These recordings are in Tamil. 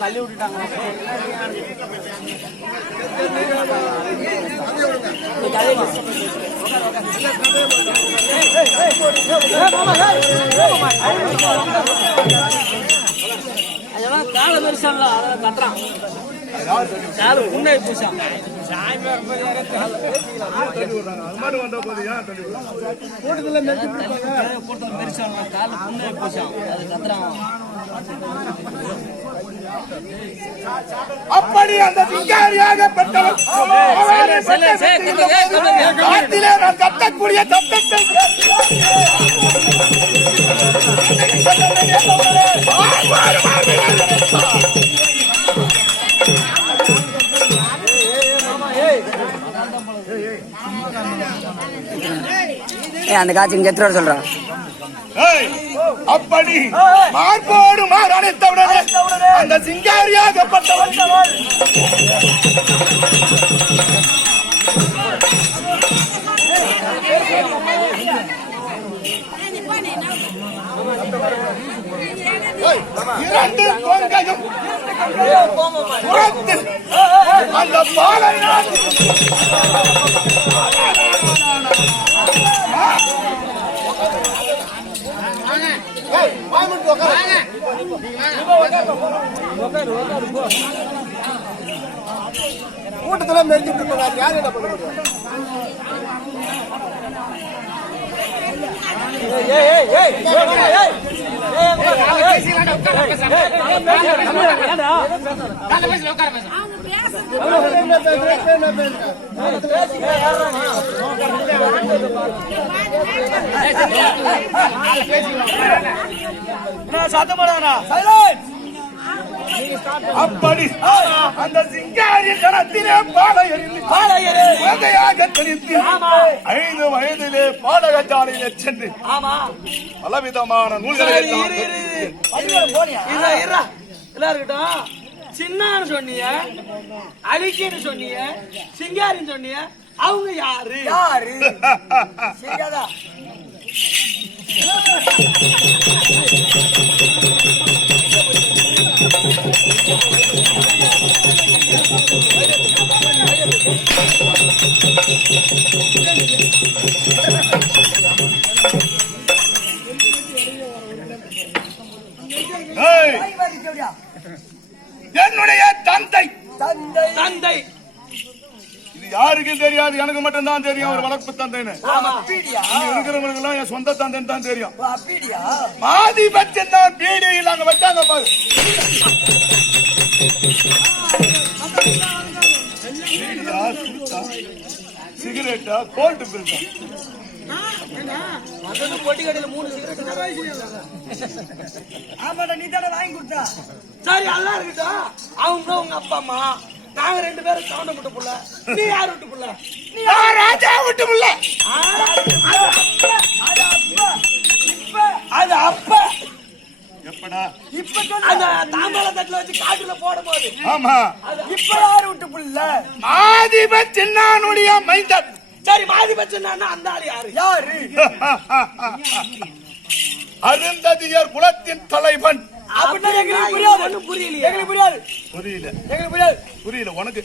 தள்ளி விட்டுட்டாங்க. அதெல்லாம் கால பெருசால அதெல்லாம் கட்டுறான். கால புண்ணை பூசா கூட்டம் பெருசால கால புண்ணை பூசா அது கத்துறான். அப்படி அந்த சிங்காரியாகப்பட்டவன் நான் கட்டக்கூடிய சத்தத்தை அந்த காட்சி இங்க எத்தனை சொல்றான். அப்படி மார்போடு மாறடைத்தவுடனே அந்த சிங்காரியாகப்பட்டவன் இரண்டு கொங்கையும் புறத்து அந்த பாலையால் கூட்டத்துல மெரிஞ்சிட்டு இருப்பாங்க. யாரு என்ன பண்ண முடியும்? அப்படி அந்த சிங்காரி ஜனத்திலே பாடையாக தெளித்து 5 வயதிலே பாடகச்சாலையிலே சென்று பலவிதமான நூல்களை இருக்கட்டும். சின்னான்னு சொன்னீங்க, அலிக்கின்னு சொன்னீங்க, சிங்காரின்னு சொன்னீங்க. அவங்க யாரு? என்னுடைய தந்தை. தந்தை இது யாருக்கும் தெரியாது, எனக்கு மட்டும் தான் தெரியும். ஒரு வளர்ப்பு தந்தைன்னு இருக்கிறவங்களுக்கு எல்லாம் என் சொந்த தந்தைன்னு தான் தெரியும். மாதிபட்சம் தான் பீடியில் அங்க வச்சாங்க பாரு. சிகரெட்டா கோல்டு பிரிட்டா பொட்டி கடையில 3 சிகரெட் ஆமாடா, நீ தானே வாங்கி கொடுத்தா. சரி, எல்லாம் இருக்கட்டும். அவங்க உங்க அப்பா அம்மா, நாங்க 2 பேரும் கவுண்ட விட்டு புள்ள. நீ யார் விட்டு புள்ள? நீ ராஜா விட்டு புள்ள. அது அப்ப எப்படா? இப்ப அந்த தாம்பாள தட்டுல வச்சு காட்டுல போடும் போது. ஆமா. இப்ப யாரு விட்டு புள்ள? மாதிபட்சனுடைய மைந்தன். சரி, மாதிபட்சன் அந்த ஆள் யாரு? அருந்ததியர் குலத்தின் தலைவன். புரியல உனக்கு.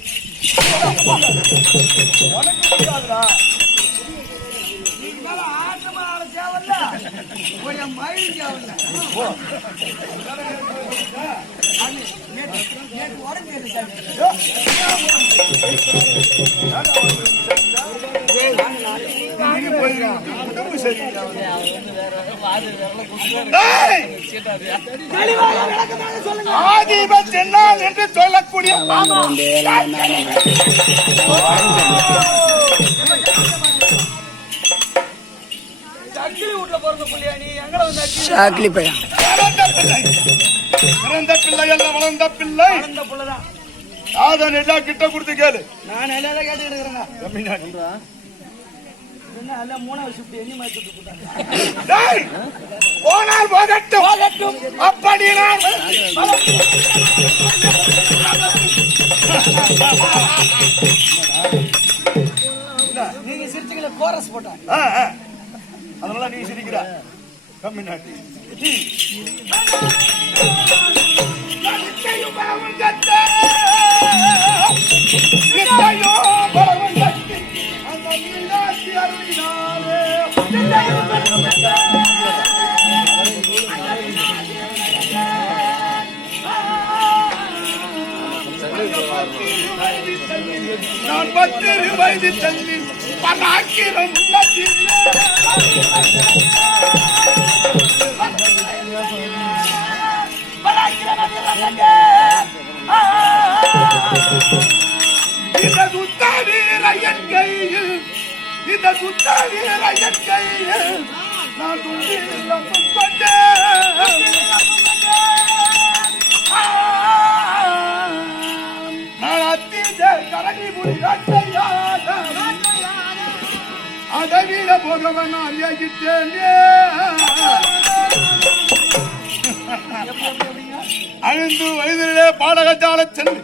ஆதிபத்தியம் என்று சொல்லக்கூடிய சாக்கிலி பையன் பிறந்த பிள்ளை அல்ல, வளர்ந்த பிள்ளை. அதான் எல்லாம் கிட்ட கொடுத்து கேளு. நான் எல்லாம் கேட்டு என்ன அல்ல 3வது ஷிஃப்ட் எண்ணி மாதிரி சுட்டு போட்டாங்க. டேய் போனால் போகட்டும் போகட்டும். அப்படி நான் நீங்க சிரிச்சீங்கள கோரஸ் போட்டா. அதனால நீ சிரிக்கிற கம்மி நாட்டி நான் 10 வயது தந்தி பராக்கிரம் இந்த சுத்தாவீரையன் கையில் இந்த சுத்தாவீரையன் கையில் நான் துண்டிலம் கொண்டேன் நான் அத்தீத கரடி புலி ரட்டையாக அதவிட போகவன் அறியாகிட்டேன் 5 வயதிலே பாடகச்சாலை சென்று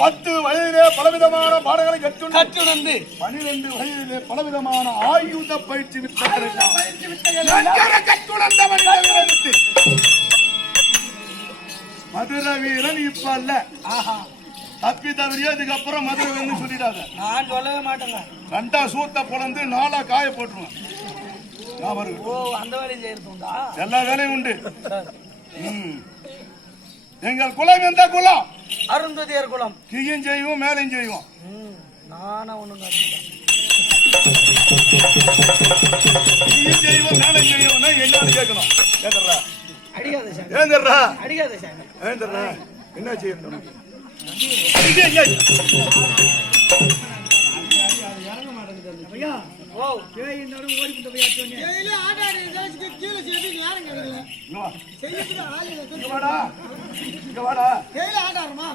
10 வயதிலே பலவிதமான பாடங்களை கற்றுணர்ந்து 12 வயதிலே பலவிதமான ஆயுத பயிற்சி கற்றுணர்ந்தவன் மதுரை வீரன் இப்ப அல்ல. தப்பி தவறியா இதுக்கப்புறம் மதுரை வீரன் சொல்லிடாத. நான் சொல்லவே மாட்டேங்க. 2 சூத்த பொழந்து 4 காய போட்டுருவேன். அந்த வேலையும் செய்யறதுண்டா? எல்லா வேலையும் உண்டு. எங்கள் குலம் எந்த குலம்? அருந்ததியர் குலம். கீயும் செய்வோம் மேலையும் செய்வோம். நானா ஒண்ணு கீயும் செய்வோம் மேலையும் செய்வோம் என்னன்னு கேட்கணும். ஏந்தர்றா அடிக்காத சாமி. ஏந்தர்றா அடிக்காத சாமி. ஏந்தர்றா என்ன செய்யணும்?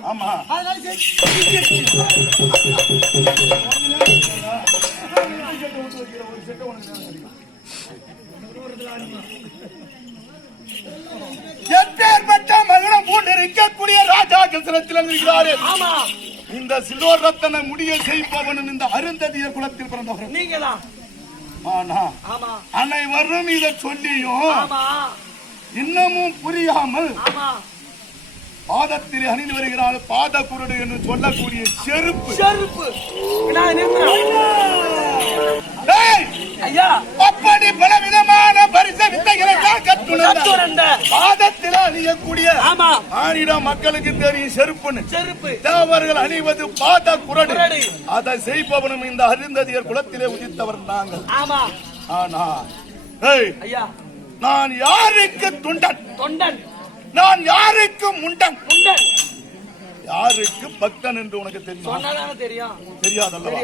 ஆமா எப்பேற்பட்ட மகனம் போன்று இருக்கக்கூடிய ராஜா கிருஷ்ணத்தில் இருக்கிறாரு. இந்த சில்வர் ரத்தன முடிய செய்பவன் இந்த அருந்ததியர் குலத்தில் பிறந்தவர் நீங்களா? ஆனா அனைவரும் இதை சொல்லியும் இன்னமும் புரியாமல் பாதத்தில் அணிந்து வருகிறார். பாத குருடு என்று சொல்லக்கூடிய செருப்பு அப்படி பலவிதமான பரிச வித்தைகளை கற்றுணர்ந்த பாதத்தில் அணியக்கூடிய ஆனிட மக்களுக்கு தெரியும் செருப்பு. தேவர்கள் அணிவது பாத குரடு. அதை செய்பவனும் இந்த அருந்ததியர் குலத்திலே உதித்தவர் நாங்கள். ஆனா நான் யாருக்கு தொண்டன், நான் யாருக்கு முண்டன், யாருக்கு பக்தன் என்று உனக்கு தெரியும்? தெரியாதல்லவா?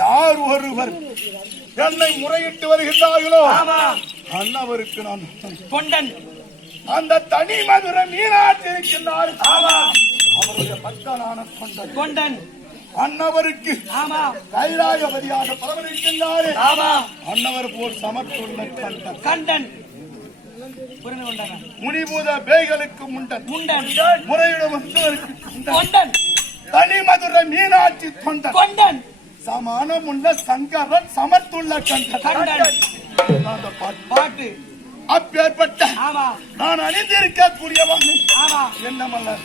யார் ஒருவர் என்னை முறையிட்டு வருகின்றார்களோ அன்னவருக்கு நான் தொண்டன். அந்த தனி மதுரை மீனாட்சி இருக்கின்றார். அவருடைய பக்தனான தொண்டன். அன்னவருக்கு ஆமா கைலாயபதியாக பரவலிக்கின்றாரே ஆமா அன்னவர் போல் சமத்துள்ள கண்டன் கண்டன் புரிந்து கொண்டாங்க முனிபூத பேய்களுக்கு முண்டன் முண்டன் முறையிட வந்தவருக்கு கொண்டன் தனி மதுரை மீனாட்சி தொண்டன் கொண்டன் சமானமுள்ள சங்கரன் சமத்துள்ள கண்டன் கண்டன் அந்த பாட்டு அப்பேற்பட்ட ஆமா நான் அணிந்திருக்கக்கூடியவன் ஆமா என்ன மலர்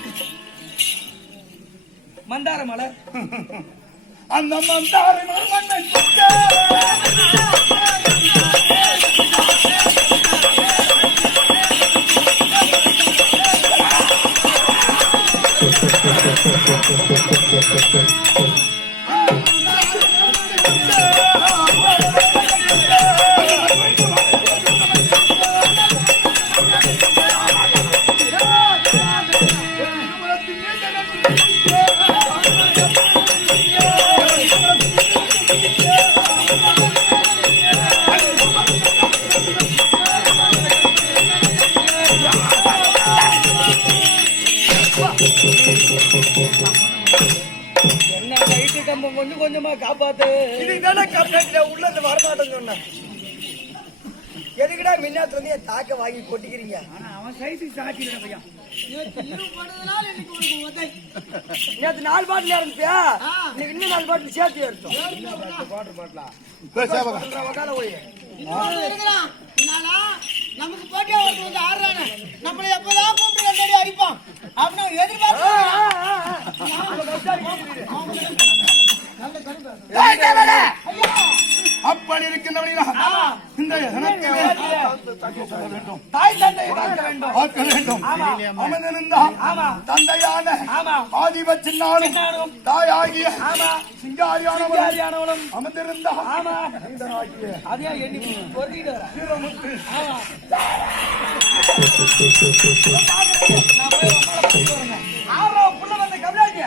மந்தார மலர் அந்த மந்தாரை மன்னன் என்ன கைட்டு கம்பம் கொஞ்சம் கொஞ்சமா காப்பாத்து இதுதானே கம்ப்ளைண்ட்ல உள்ள இருந்து வரமாட்டேன்னு சொன்னேன். எதுக்குடா மின்னாத்துல இருந்து என் தாக்க வாங்கி கொட்டிக்கிறீங்க? நேத்து 4 பாட்டில் இறந்துப்பியா? இன்னைக்கு இன்னும் 4 பாட்டில் சேர்த்து எடுத்தோம். உக்கால போய். நமக்கு போட்டியா ஒருத்தர் ஆடுறானே நம்மள எப்பதான் கூப்பிட்டு அடிப்பான் அப்படின்னு எதிர்பார்த்து அப்படி இருக்கின்றவனா இந்த எனக்கு வேண்டும் தாய் தந்தை பார்க்க வேண்டும் பார்க்க வேண்டும் அமர்ந்திருந்தான் தந்தையான ஆதிபத்தினாலும் தாயாகிய சிங்காரியானவளும் யாரியானவளும் அமர்ந்திருந்தான் ஆமா இந்த அதே எண்ணி பொறுக்கிட்டு வர வீரமுத்து ஆமா நான் போய் உங்களை பத்தி வரேங்க ஆமா புள்ள வந்து கம்ப்ளைண்ட்.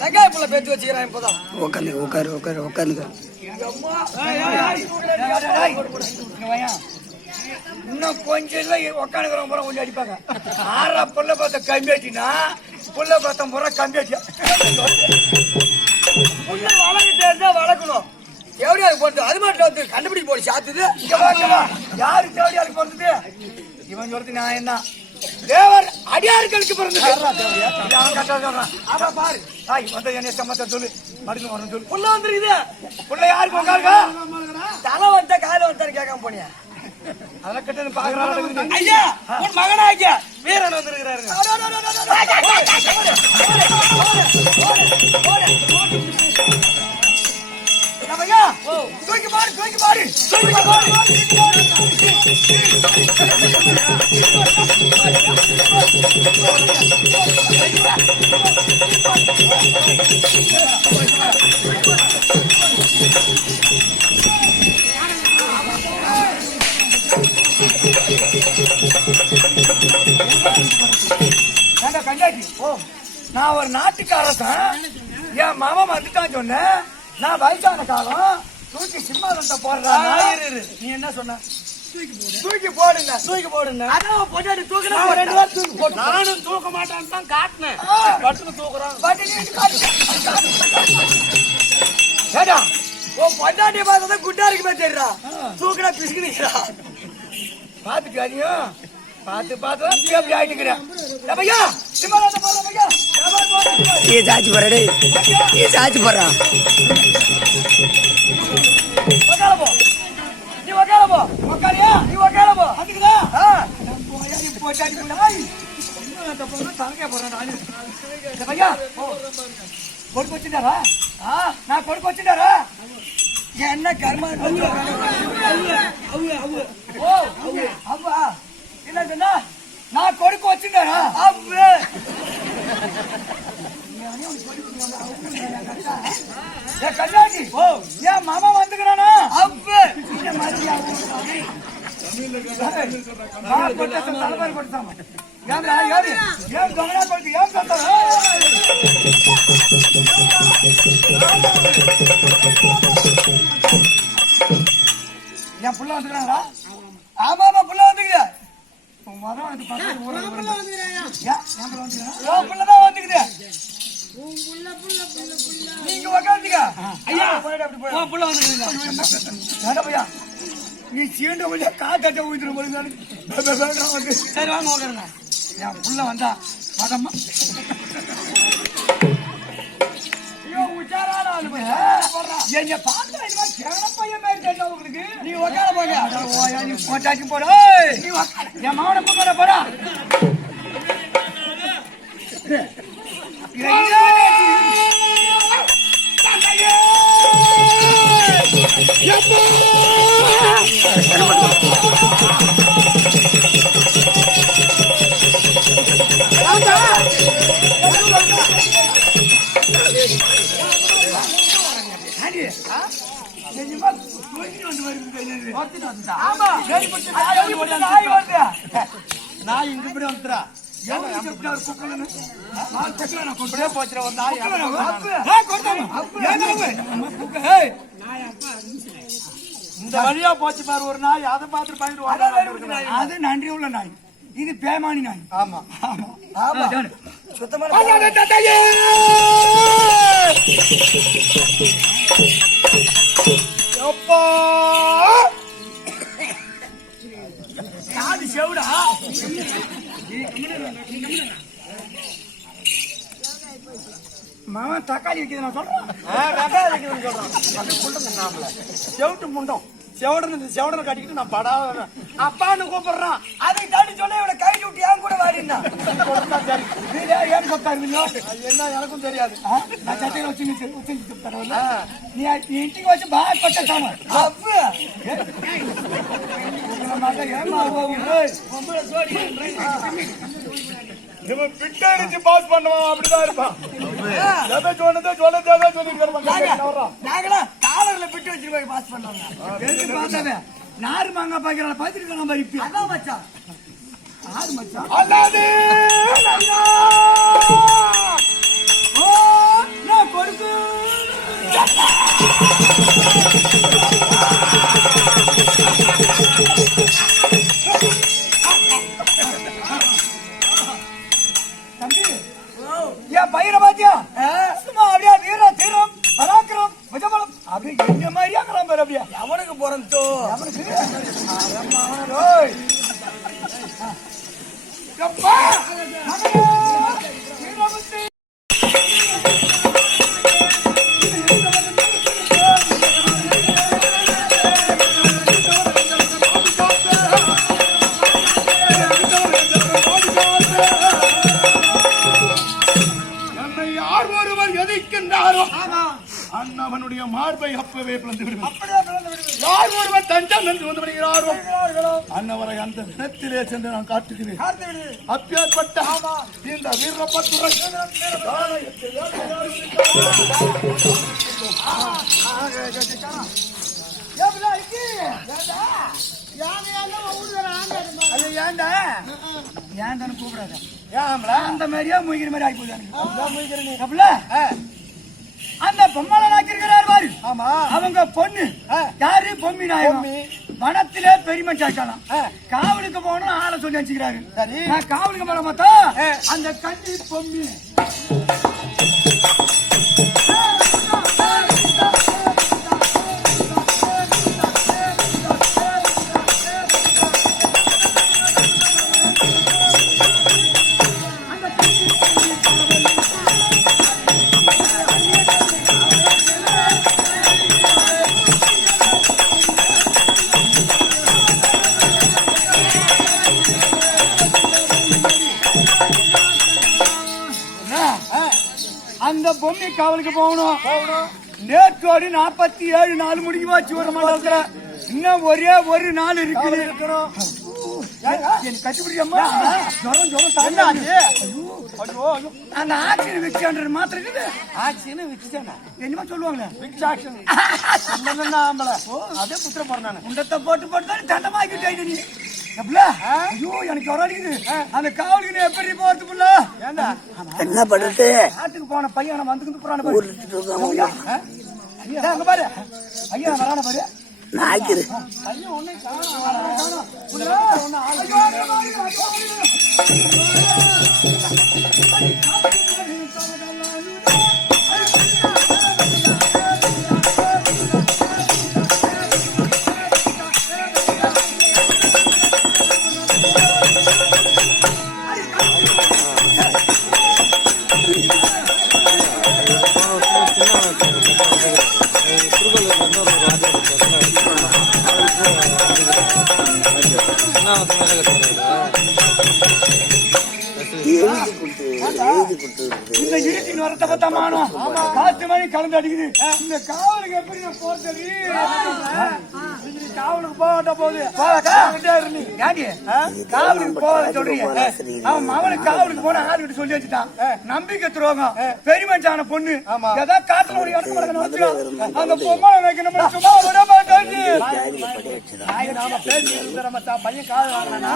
வெங்காய புள்ள பேச்சு வச்சுக்கிறான் இப்பதான். உட்காந்துக்க இன்னும் கொஞ்சம் இல்ல உக்காந்துக்கிறவங்க பூரா கொஞ்சம் அடிப்பாங்க. 6 புள்ள பார்த்த கம்பியாட்டினா புள்ள பார்த்த முறை கம்பியாட்டியா புள்ள வளர்க்கிட்டே இருந்தா வளர்க்கணும். தேவடியாருக்கு போறது அது மட்டும் வந்து கண்டுபிடிக்க போய் சாத்துது. இங்க பாக்கமா யாரு தேவடியாருக்கு போறது? இவன் சொல்றது நான் என்ன தேவர் அடியார்களுக்கு பிறந்தது. அவன் கரெக்டா சொல்றான். அப்ப பாரு தாய் வந்து என்ன சமத்த சொல்லு மருந்து வரணும் சொல்லு. புள்ள வந்துருக்குது. புள்ள யாருக்கு உட்காருங்க? தலை வந்த கால வந்தான்னு கேட்காம போனியா? அதெல்லாம் கிட்ட பாக்குறாங்க. ஐயா உன் மகனாகிய வீரன் வந்திருக்கிறாரு தூக்கி பாரு தூக்கி பாரு தூக்கி பாரு. கண்டாச்சி நான் ஒரு நாட்டுக்காரன். என் மாமா வந்துட்டான்னு சொன்னேன். நான் வயசான காலம் தூக்கி சிம்மாசனத்தை போடுறேன். நீ என்ன சொன்ன தூக்கி போடுங்க தூக்கி போடுங்க அதான் பொட்டாடி தூக்கினா நான் 2 பேரும் தூக்கி போட்டு நானும் தூக்க மாட்டான்னு தான் காட்டினேன் பட்டுன்னு தூக்குறான் ஏடா உன் பொட்டாட்டிய பார்த்தா குட்டா இருக்குமே தெரியுறா. தூக்கினா பிசுக்குறா பாத்துட்டு அதையும் பார்த்து பார்த்து அப்படி ஆயிட்டுக்கிறேன். ஐயா சிம்மாசனத்தை போடுறேன் ஐயா. ஏ சாச்சி போறா டேய் ஏ சாச்சி போறா உக்கால போ நீ உக்கால போ. உக்காரியா நீ உக்கால போ. அதுக்குதா நீ பொட்டாட்டி போடாய் தலக்கே போறேன் நானு. ஐயா கொடுக்க வச்சுட்டாரா? நான் கொடுக்க வச்சுட்டாரா? என்ன கர்மா அவ்வா என்ன சொன்னா? நான் கொடுக்க வச்சுட்டாரா? அவ்வு கண்ணாடி ஏன் மாமா வந்துக்கிறானா? அவ்வு தலைவர் கொடுத்தாம ஏன் கவனா கொடுத்து ஏன் சொல்றாங்க? என் புள்ள வந்துக்கிறாங்களா? ஆமாமா புள்ள வந்துக்கிற மரம் அது பக்கத்துல ஊரா மாப்பிள்ளை வந்துக்கிறாயா? உன் புள்ளதான் வந்துக்குது. உன் புள்ள, புள்ள, புள்ள, புள்ள. நீங்க உக்காந்துக்க. ஐயா போயிடு, அப்படி போயிடு. உன் புள்ள வந்துருக்கீங்க. வேண்டாம் ஐயா. நீ சீண்ட முடிய காத்தாட்ட ஊத்துற போது வந்து சரி வாங்க உட்காருங்க. என் புள்ள வந்தா மதம்மா ஐயோ உச்சாரான ஆளு என்ன பார்த்தா இது கேன பையன் மாதிரி தெரிஞ்சா உங்களுக்கு. நீ உட்கார போங்க. ஓயா நீ போட்டாச்சு போட. நீ உட்கார. என் மகனை போட போடா. நான் இங்க இப்படி வந்துடுறா. இந்த வழியா போச்சு பாரு ஒரு நாய். அதை பார்த்து பயந்து அது நன்றி உள்ள நாய். இது பேமானி நாய். ஆமா ஆமா சுத்தமான யாரு செவிடா? மாமா தக்காளி வைக்கிறது நான் சொல்றேன். வெங்காயம் வைக்கணும்னு சொல்றான். அந்த குண்டம் நாமல செவிட்டு முண்டம் செவடனை கட்டிக்கிட்டு நான் படாத அப்பான்னு கூப்பிடுறான். அதை தாண்டி சொல்ல இவனை கை விட்டு ஏன் கூட வாடினா ஏன் சொத்தாருங்க என்ன எனக்கும் தெரியாது. நான் சட்டையில வச்சு நீ இன்றைக்கு வச்சு பாய்பட்ட சாமான் அப்ப இவன் பிட்டடிச்சு பாஸ் பண்ணுவான். அப்படிதான் இருப்பான். எதை சொன்னதோ நாங்களா காலர்ல பிட்டு வச்சிருக்கோம் பாஸ் பண்ணுவாங்க. நாறு மாங்கா பாக்கிறான் பாத்துட்டு நம்ம இருப்பி அதான் மச்சான். ஆறு மச்சான் அல்லாதே ஓ நான் பொறுப்பு தம்பி என் பையனை பாத்தியா சும்மா அப்படியா வீர தீரம் பராக்கிரம் புஜபலம் அப்படியே என்ன மாதிரியா கிளம்ப பாரு. அப்படியா அவனுக்கு பிறந்தோ அவனுக்கு என்னை யார் ஒருவர் எதிர்க்கின்றாரோ அண்ணவனுடைய மார்பை அப்பவே பிளந்து விடுவேன். யார் ஒருவர் தஞ்சம் என்று வந்து விடுகிறாரோ அன்னவரை அந்த தினத்திலே சென்று நான் காட்டுகிறேன். அப்பேற்பட்ட இந்த வீரப்பத்துறை ஏன்டா ஏன்டான்னு கூப்பிடாத. அந்த மாதிரியா முயகிற மாதிரி ஆகி போகுது. அந்த பொம்மலை நாக்கிருக்கிறார் பாரு. ஆமா அவங்க பொண்ணு யாரு பொம்மி நாயகம் வனத்திலே பெருமை சாய்க்கலாம். காவலுக்கு போகணும் ஆளை சொல்லி வச்சுக்கிறாரு. நான் காவலுக்கு போன பார்த்தா அந்த கண்டி பொம்மி அந்த பொம்மி காவலுக்கு போகணும். நேற்றோடு 47 நாள் முடிஞ்சு போச்சு. ஒரு மண்டலத்துல இன்னும் ஒரே ஒரு நாள் இருக்குது. கட்டிப்பிடிக்கம்மா ஜுரம் ஜுரம் தாண்டாச்சு. அந்த ஆக்சிஜன் விக்ஸான்ற மாத்திரை இருக்குது. ஆக்சின்னு விக்ஸானா என்னமா சொல்லுவாங்களே விக்ஸ் ஆக்ஷன் ஆம்பளை அதே புத்திர போறேன். உண்டத்தை போட்டு போட்டு தண்டமாக்கிட்டு நீ ஐயோ எனக்கு ஜுரம் அடிக்குது. அந்த காவலுக்கு நீ எப்படி போறது புள்ள? ஏண்டா என்ன பண்றது? நாட்டுக்கு போன பையன் வந்துக்கிட்டு போறான பாரு. அங்க பாரு ஐயா வரான பாரு. ஆக்கிரு இந்த ஈட்டின் வரத்தை பார்த்தா மானம் 10 மணி கலந்து அடிக்குது. இந்த காவலுக்கு எப்படி நான் போறது? காவலுக்கு போகட்ட போகுது. காவலுக்கு போக சொல்றீங்க. அவன் மகனுக்கு காவலுக்கு போன ஆளுகிட்ட சொல்லி வச்சுட்டான். நம்பிக்கை துரோகம் பெருமஞ்சான பொண்ணு ஏதாவது காட்டுல ஒரு இடத்துல அந்த பொம்மை வைக்கணும் சும்மா விட மாட்டாங்க. பையன் காவல் வாங்கினா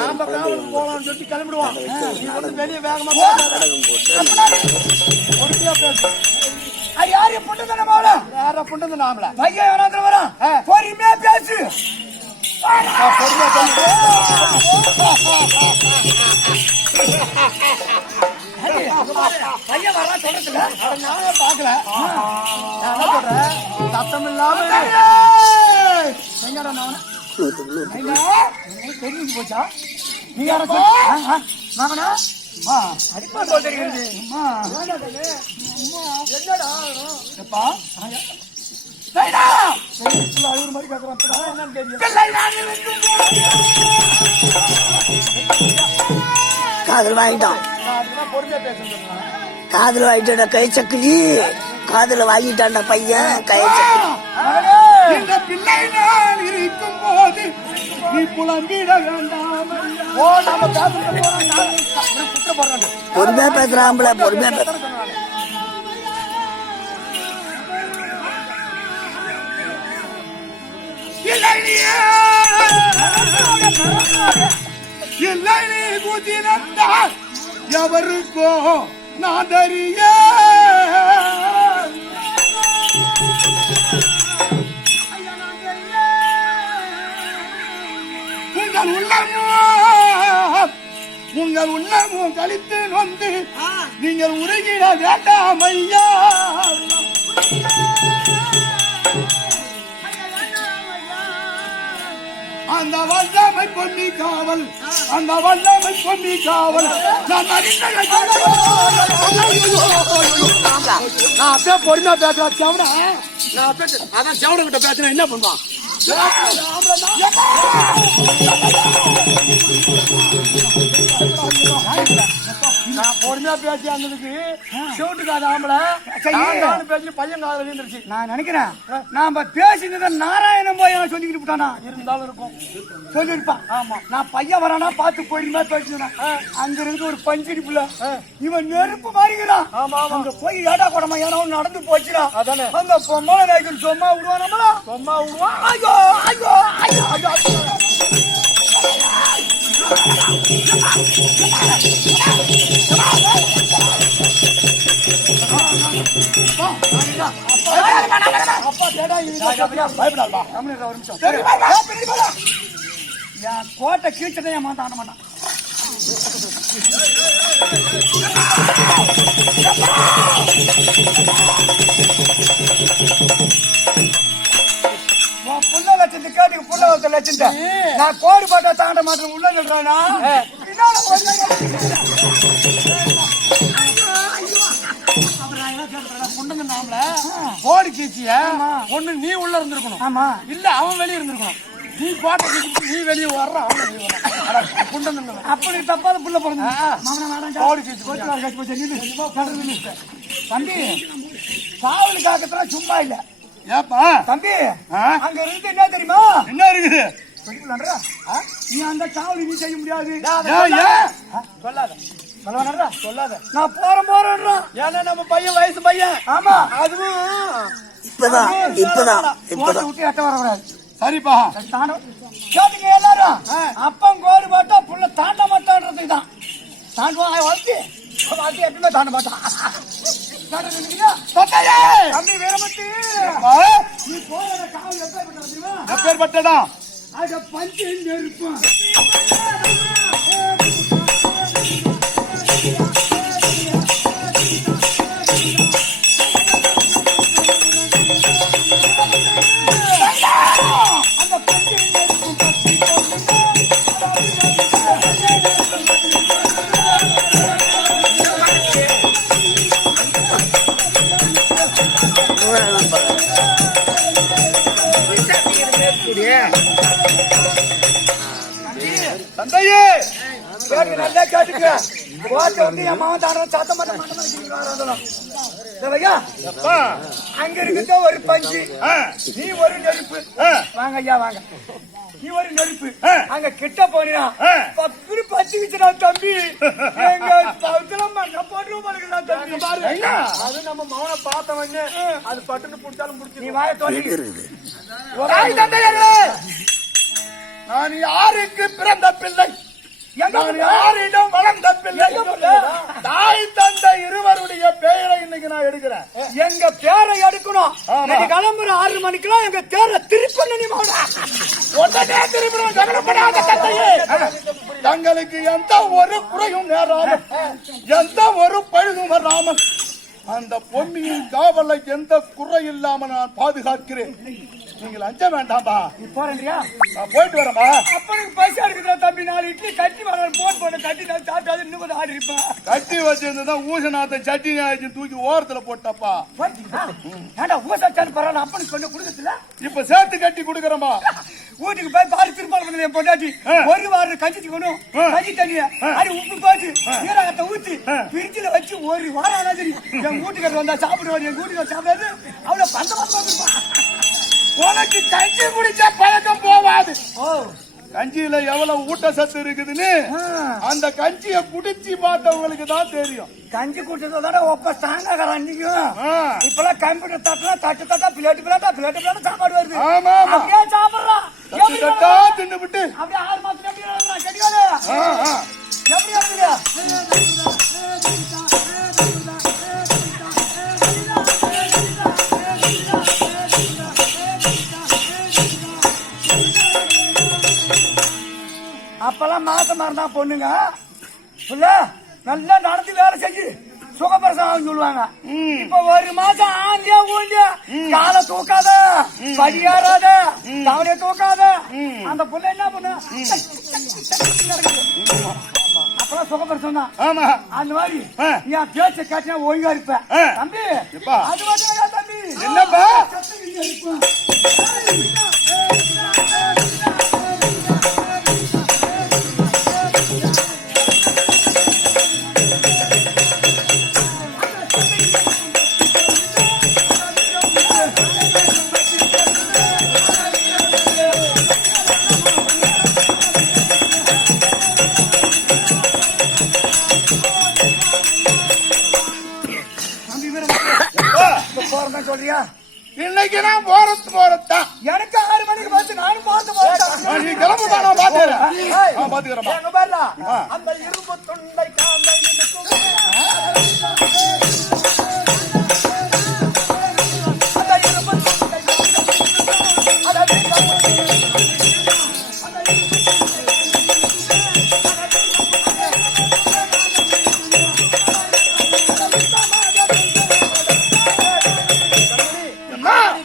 நாம காவலுக்கு போகலாம்னு சொல்லி கிளம்பிடுவான். நீ வந்து வெளியே வேகமா யாரு பொண்ணு தானே மாவள யார பொண்ணு தானே ஆம்பள பையன் எவனாந்திர வரா பொறுமையா பேசு. பொறுமையா பேசு. பையன் வரா சொல்றதுல நானே பாக்கல. நான் என்ன சொல்றேன் சத்தம் இல்லாம தெரிஞ்சு போச்சா? நீ யார மகனா அடிப்பா சொல்றீங்க. என்னடா மாதிரி காதல் வாங்கிட்டான். காதல் வாங்கிட்ட கை சக்கிலி. காதல வாங்கிட்டான்டா பையன் கை இந்த பிள்ளை நான் இருக்கும் போது நீ புலம்பிட வேண்டாம். பொறுமையா பேசுறாம்பல பொறுமையா பேசுற. இல்லை நீ குதிரந்தால் எவருக்கோ நான் தெரிய உங்கள் உள்ளமும் கழித்து வந்து நீங்கள் உருகிட வேண்டாம் ஐயா. அந்த வல்லமை பொன்னி காவல் அந்த வல்லமை பொன்னி காவல் நான் அப்படியே பொறுமையா பேசுறேன் செவடா. நான் அப்படியே அதான் செவட கிட்ட பேசுறேன். என்ன பண்ணுவான்? நான் பொறுமையா பேசி அந்ததுக்கு செவட்டுக்காத ஆம்பளை பேசி பையன் காதல் வந்துருச்சு. நான் நினைக்கிறேன் நாம பேசினத நாராயணன் போய் சொல்லிக்கிட்டு போட்டானா இருந்தாலும் இருக்கும் சொல்லிருப்பான். ஆமா நான் பையன் வரானா பார்த்து பொறுமையா பேசினேன். அங்க இருந்து ஒரு பஞ்சிடிப்புல இவன் நெருப்பு மாறிக்கிறான். அங்க போய் ஏடா குடமா ஏன்னா நடந்து போச்சுடா. அதானே அந்த பொம்மை நாய்க்கு சும்மா விடுவான். நம்மளா சும்மா விடுவான். ஐயோ ஐயோ ஐயோ ஐயோ கோட்டை கீழ்ச்சதைய மாட்டான மாட்டான். புள்ள லட்சத்து கேட்டு புள்ள ஒருத்த லட்சம் நான் கோடு பாட்டா தாண்ட மாட்டேன். உள்ள நின்றானா கோடு கீச்சிய ஒண்ணு நீ உள்ள இருந்திருக்கணும். ஆமா இல்ல அவன் வெளியே இருந்திருக்கணும். நீ கோட்டை கீச்சு நீ வெளியே வர்ற அப்படி தப்பாத புள்ள பிறந்த தம்பி காவல் காக்கத்துல சும்மா இல்ல. ஏப்பா தம்பி அங்க இருந்து என்ன தெரியுமா? என்ன இருக்குது? நீ அந்த காவல் நீ செய்ய முடியாது. சொல்லாத சொல்லாத நான் போறேன். ஏன்னா நம்ம பையன் வயசு பையன். ஆமா அதுவும் இப்பதான் விட்டு எட்ட வரக்கூடாது. சரிப்பா கேட்டுங்க எல்லாரும். அப்பம் கோடு போட்டா புள்ள தாண்ட மாட்டான்றதுக்கு தான் தாண்டுவான். வாழ்க்கை வாழ்க்கை எப்பவுமே தாண்ட மாட்டான். தம்பி வீரமத்தி நீ போற காவல் எப்படி அப்பேற்பட்டதான் அத பஞ்சு நெருப்பம் தந்தையே கேட்டு நல்லா கேட்டுக்க போச்ச வந்து என் மாவன் தான சத்தம் மட்டும் அப்பா அங்க இருக்குதோ ஒரு பஞ்சு நீ ஒரு நெருப்பு வாங்க ஐயா வாங்க நீ ஒரு நெருப்பு அங்க கிட்ட போனியா பத்து பச்சுக்கிச்சுடா தம்பி எங்க பவுத்துல மண்ண போட்டுருவோம் தம்பி அது நம்ம மவனை பார்த்தவன்னு அது பட்டுன்னு புடிச்சாலும் புடிச்சு நீ வாய தோண்டி நான் யாருக்கு பிறந்த பிள்ளை நான் யாரிடம் வளர்ந்த பிள்ளை தாய் தந்தை இருவருடைய பெயரை இன்னைக்கு நான் எடுக்கிறேன் எங்க பேரை எடுக்கணும் கிளம்புற 6 மணிக்கெல்லாம் எங்க தேரை திருப்பி நீ உடனே திருப்பிடும் கவலைப்படாத தந்தையே தங்களுக்கு எந்த ஒரு குறையும் நேராமல் எந்த ஒரு பழுதும் வராமல் அந்த பொம்மியின் காவலை எந்த குறை இல்லாம நான் பாதுகாக்கிறேன் நீங்கள் அஞ்ச வேண்டாம்பா நீ போறேன்றியா நான் போயிட்டு வரேன்பா அப்பனுக்கு பைசா இருக்குதா தம்பி 4 இட்லி கட்டி வர போன் கட்டி நான் சாப்பிட்டாது இன்னும் கொஞ்சம் ஆடி இருப்பேன் கட்டி வச்சிருந்தா ஊசநாத்த சட்னி ஆச்சு தூக்கி ஓரத்துல போட்டப்பா ஏண்டா ஊசாச்சான்னு பரவாயில்ல அப்பனுக்கு கொஞ்சம் கொடுக்கல இப்ப சேர்த்து கட்டி கொடுக்கறமா வீட்டுக்கு போய் பாரு திருப்பாளம் என் பொண்டாட்டி ஒரு வாரம் கஞ்சி கொணும் கஞ்சி தண்ணிய அது உப்பு போட்டு ஈரகத்தை ஊத்தி பிரிட்ஜில் வச்சு ஒரு வாரம் ஆனா சரி என் வீட்டுக்காரர் வந்தா சாப்பிடுவாரு என் வீட்டுக்காரர் சாப்பிடாது அவ்வளவு பந்தமா இருப்பான் உனக்கு கஞ்சி குடிச்சா பழக்கம் போவாது கஞ்சியில எவ்வளவு ஊட்டச்சத்து இருக்குதுன்னு அந்த கஞ்சிய குடிச்சு பார்த்தவங்களுக்கு தான் தெரியும் கஞ்சி குடிச்சதோட ஒப்ப ஸ்ட்ராங்கா அன்னைக்கும் இப்பெல்லாம் கம்ப்யூட்டர் தட்டுலாம் தட்டா பிளேட் சாப்பாடு வருது ஆமா அப்படியே சாப்பிடுறான் தட்டா தின்னுபிட்டு அப்படியே 6 மாசம் கட்டிக்காது எப்படி இருக்குது அப்பெல்லாம் மாசமா இருந்தா பொண்ணுங்க நல்லா நடத்தி வேலை செஞ்சு சுகப்பிரசவம் சொல்லுவாங்க இப்ப ஒரு மாசம் ஆண்டியா ஊண்டியா காலை தூக்காத படியாராத கவலைய தூக்காத அந்த புள்ள என்ன பண்ணு அப்பெல்லாம் சுகப்பிரசவம் தான் ஆமா அந்த மாதிரி என் பேச்ச கேட்டா ஒழுங்கா இருப்ப தம்பி அது மட்டும் தம்பி என்னப்பா சொல்றியா இன்னைக்கு நான் போறதுதான் எனக்கு 6 மணிக்கு பார்த்து நானும் பார்த்து நீ கிளம்புமா நான் பாத்துக்கிறேன் அந்த இரும்பு துண்டை காந்தை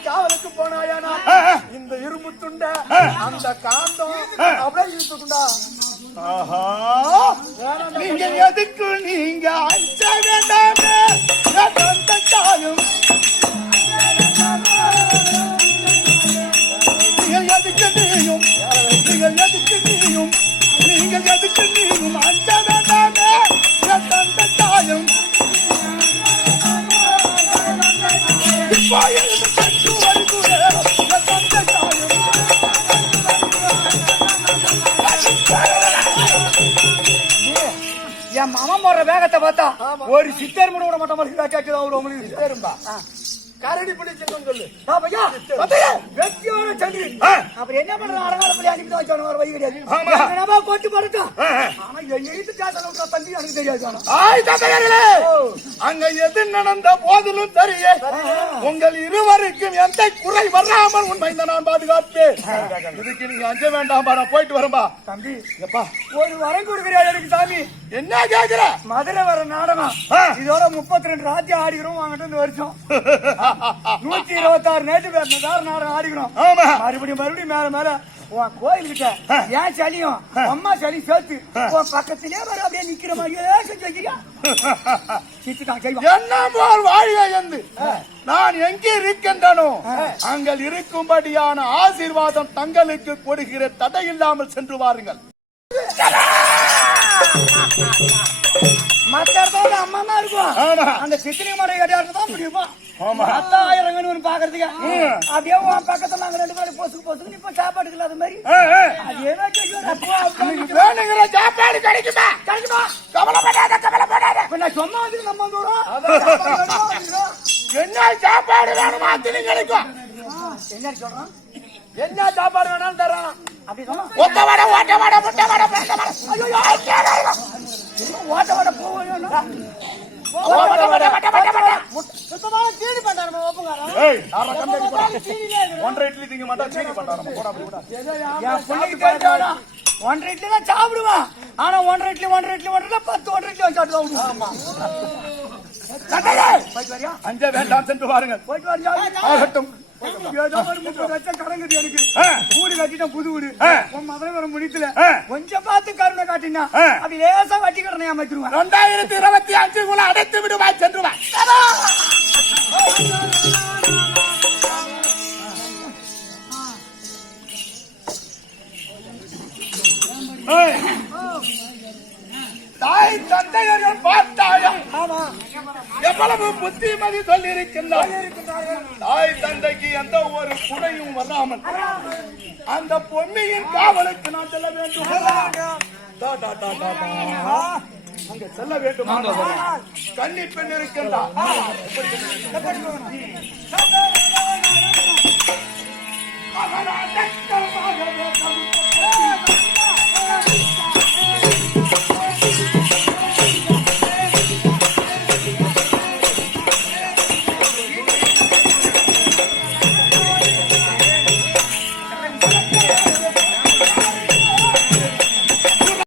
காவலுக்கு போனாயானா இந்த இரும்பு துண்டை அந்த காந்தம் அப்படியே இருந்துடா நீங்க எதுக்கு நீங்க அஞ்ச வேண்டாமே தாயும் நீங்கள் எதுக்கு நீயும் நீங்கள் எதுக்கு நீயும் நீங்கள் எதுக்கு நீயும் அஞ்ச வேண்டாமே தந்த தாயும் இப்போ எழுது கட்டு வருகிறேன் தந்த தாயும் என் மாமா போற வேகத்தை பார்த்தா ஒரு சித்தர் கூட விட மாட்டோம் உங்களுக்கு சித்தரும்பா கரடி பிடிச்சு சொல்லு வெற்றியான சந்திரன் அப்புறம் என்ன பண்றது? அடங்கால போய் அனுப்பி வச்சவன வர வழி கிடையாது. ஆமா. என்னமா போட்டு படுத்தான். ஆனா என்ன எழுத்து பேசணும் தம்பி எனக்கு தெரியாது. தாய் தந்தையர்களே, அங்க எது நடந்த போதிலும் சரியே, உங்கள் இருவருக்கும் எந்த குறை வராமல் உண்மை நான் பாதுகாப்பேன். இதுக்கு நீங்க அஞ்ச வேண்டாம், நான் போயிட்டு வரம்பா. தம்பி எப்பா ஒரு வரம் கொடுக்குறியா எனக்கு சாமி? என்ன கேக்குற? மதுரை வர நாடகம் இதோட 32 ராஜ்யம் ஆடிக்கிறோம். வாங்கிட்டு இந்த வருஷம் 126 நேற்று நாடகம் ஆடிக்கிறோம். ஆமா. மறுபடியும் மேல மேல உன் கோயில்கிட்ட ஏன் சளியும் அம்மா சளி சேர்த்து உன் பக்கத்திலே வர அப்படியே நிக்கிற மாதிரியே செஞ்சு வைக்கிறியா? சிரிச்சுட்டான் செய்வான். என்ன போல் வாழ்க என்று நான் எங்கே இருக்கின்றனோ அங்கள் இருக்கும்படியான ஆசீர்வாதம் தங்களுக்கு கொடுக்கிற தடை இல்லாமல் சென்று வாருங்கள். மத்த இடத்தோட அம்மா இருக்கும். ஆமா. அந்த சித்திரை மடை கட்டியாரு தான் முடியுமா? ஆமா. 10,000 பாக்குறதுக்கு அப்படியே உன் பக்கத்துல நாங்க 2 பேரும் பொசுக்கு இப்ப சாப்பாடுக்கு இல்லாத மாதிரி அதே வேணுங்கிற சாப்பாடு கிடைக்குமா? கிடைக்குமா? கவலைப்படாத. இப்ப நான் சும்மா வந்து நம்ம தூரம் என்ன சாப்பாடு வேணுமா அத்தனை கிடைக்கும். என்ன சொல்றோம்? என்ன சாப்பாடு வேணாலும் தரோம். அப்படி சொன்னா ஒத்த வடை, ஓட்ட வடை, முட்டை வடை, பேட்ட வடை. ஓட்ட வடை போகணும். சுத்தமான சீனி பண்டாரமா ஒப்புக்காரன். ஏய், யாரா கம்பெனி போறா? 1.5 இட்லி திங்க மாட்டா, சீனி பண்டாரமா போடா அப்படி போடா. என் பிள்ளைக்கு தெரிஞ்சாடா 1.5 இட்லி தான் சாப்பிடுவான். ஆனா 1.5 இட்லி 10 1.5 இட்லி சாப்பிடுவான். போயிட்டு வரியா? அஞ்ச வேண்டாம் சென்று வாருங்கள். போயிட்டு வரியா? ஆகட்டும். ஏதோ ஒரு 30 லட்சம் கடங்குது எனக்கு. வீடு கட்டிட்டேன், புது வீடு. உன் மதுரை வர முடியல. கொஞ்சம் பார்த்து கருணை காட்டினா அப்படி லேசா வட்டி கடனை அமைச்சிருவேன். 2025 அடைத்து விடுவாய், சென்று வா. தாய் தந்தையர்கள் பார்த்தாயா? எவ்வளவு புத்திமதி சொல்லி இருக்கின்றார். தாய் தந்தைக்கு எந்த ஒரு குறையும் வராமல் அந்த பொம்மையின் காவலுக்கு நான் செல்ல வேண்டும். அங்க செல்ல வேண்டும். கன்னி பெண் இருக்கின்றார். மகனாக